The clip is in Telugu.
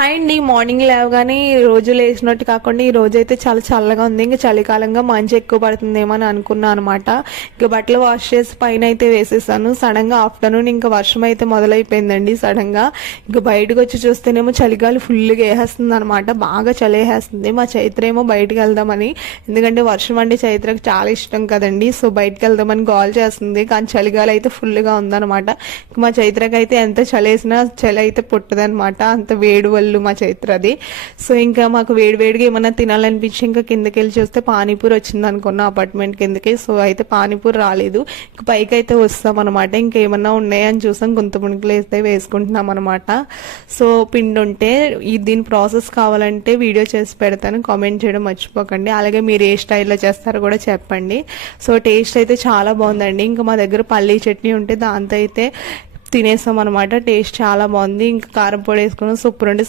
హాయ్ అండి. మార్నింగ్ లేవగానే రోజు లేచినట్టు కాకుండా ఈ రోజు అయితే చాలా చల్లగా ఉంది. ఇంకా చలికాలంగా మంచు ఎక్కువ పడుతుందేమో అని అనుకున్నా అనమాట. ఇంకా బట్టలు వాష్ చేసి పైన అయితే వేసేసాను. సడన్ గా ఆఫ్టర్నూన్ ఇంకా వర్షం అయితే మొదలైపోయిందండి. సడన్ గా ఇంకా బయటకు వచ్చి చూస్తేనేమో చలిగాలి ఫుల్గా వేసేస్తుంది అనమాట. బాగా చలి వేసేస్తుంది. మా చైత్ర ఏమో బయటకు వెళ్దామని, ఎందుకంటే వర్షం అంటే చైత్రకు చాలా ఇష్టం కదండి. సో బయటకు వెళ్దామని కాల్ చేస్తుంది. కానీ చలిగాలి అయితే ఫుల్గా ఉందన్నమాట. మా చైత్రకి అయితే ఎంత చలి వేసినా చలి అయితే పుట్టదనమాట. అంత వేడి వాళ్ళు మా చైత్రది. సో ఇంకా మాకు వేడివేడిగా ఏమన్నా తినాలనిపించి ఇంకా కిందకి వెళ్ళి చూస్తే పానీపూరి వచ్చింది అనుకున్న అపార్ట్మెంట్ కిందకి. సో అయితే పానీపూరి రాలేదు. ఇంక పైకి అయితే వస్తాం అనమాట. ఇంకేమన్నా ఉన్నాయని చూసాం. గుంత మునుకులు అయితే వేసుకుంటున్నాం అనమాట. సో పిండి ఉంటే దీని ప్రాసెస్ కావాలంటే వీడియో చేసి పెడతాను, కామెంట్ చేయడం మర్చిపోకండి. అలాగే మీరు ఏ స్టైల్లో చేస్తారో కూడా చెప్పండి. సో టేస్ట్ అయితే చాలా బాగుందండి. ఇంకా మా దగ్గర పల్లీ చట్నీ ఉంటే దాంతో అయితే తినేసాం అనమాట. టేస్ట్ చాలా బాగుంది. ఇంకా కారం పొడి వేసుకున్నాం, సూపర్ ఉండి